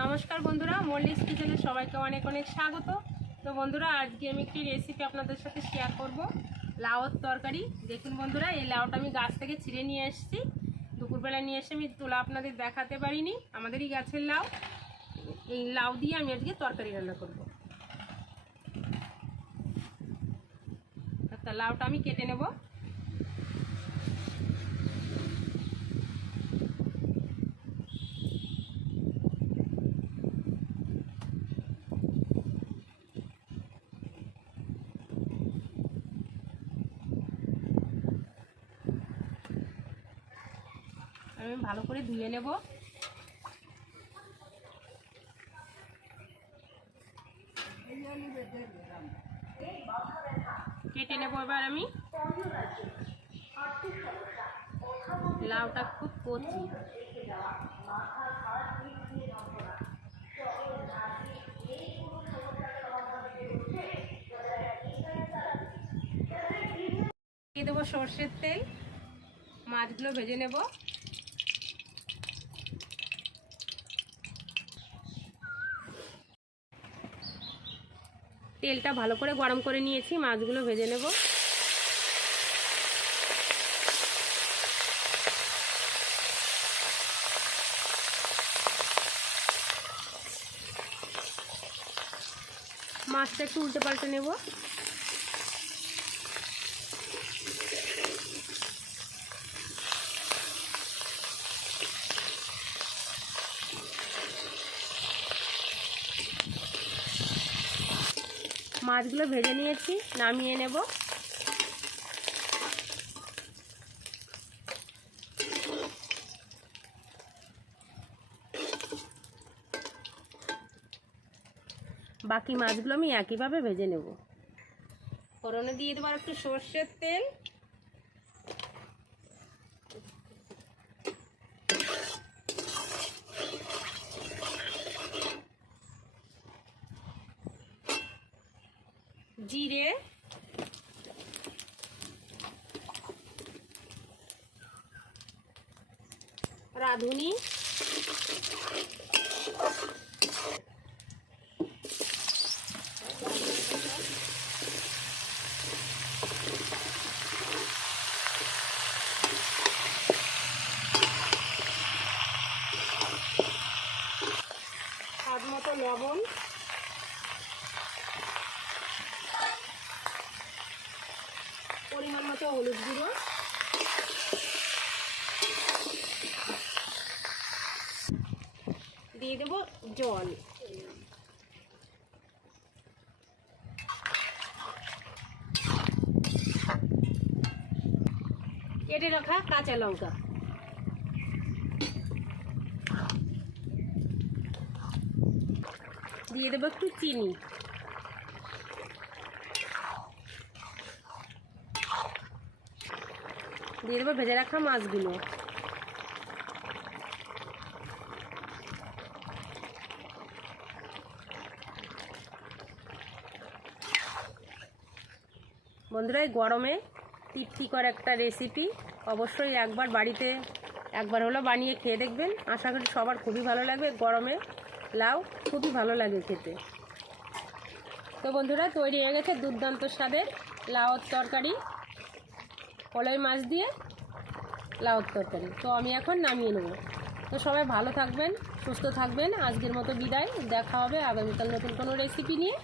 নমস্কার বন্ধুরা, মল্লিস কিচেনে সবাইকে অনেক অনেক স্বাগত। তো বন্ধুরা, আজকে আমি একটি রেসিপি আপনাদের সাথে শেয়ার করব। লাউর তরকারি। দেখুন বন্ধুরা, এই লাউটা আমি গাছ থেকে ছিঁড়ে নিয়ে এসেছি। দুপুরবেলা নিয়ে এসে আমি তোলা আপনাদের দেখাতে পারিনি। আমাদেরই গাছের লাউ। এই লাউ দিয়ে আমি আজকে তরকারি রান্না করব। তা লাউটা আমি কেটে নেব। আমি ভালো করে ধুয়ে নেব। কেটে নেব এবার আমি। লাউটা খুব কচি। দেবো সর্ষের তেল। মাছগুলো ভেজে নেব। তেলটা ভালো করে গরম করে নিয়েছি মাছগুলো ভেজে নেব। মাছটা একটু উল্টে পাল্টে নেব। মাছগুলো ভেজে নিয়েছি, নামিয়ে নেব। বাকি মাছগুলো আমি একইভাবে ভেজে নেব। ফোড়নে দিয়ে দেবো আর একটু সর্ষের তেল। জিরে। রাঁধুনি। স্বাদ মতো লবণ। পরিমাণ হলুদ গুঁড়ো। দিয়ে দেবো জল। কেটে রাখা কাঁচা লঙ্কা। দিয়ে দেবো একটু চিনি। দিয়ে দেবো, ভেজে রাখা মাছগুলো। বন্ধুরা, এই গরমে তৃপ্তিকর একটা রেসিপি অবশ্যই একবার বাড়িতে, একবার হলো বানিয়ে খেয়ে দেখবেন। আশা করি সবার খুবই ভালো লাগবে। গরমে লাউ খুবই ভালো লাগে খেতে। তো বন্ধুরা, তৈরি হয়ে গেছে দুর্দান্ত স্বাদের লাউর তরকারি। কলাই মাছ দিয়ে লাউর তরকারি। তো আমি এখন নামিয়ে নেব। তো সবাই ভালো থাকবেন, সুস্থ থাকবেন। আজকের মতো বিদায়। দেখা হবে আগামীকাল নতুন কোনো রেসিপি নিয়ে।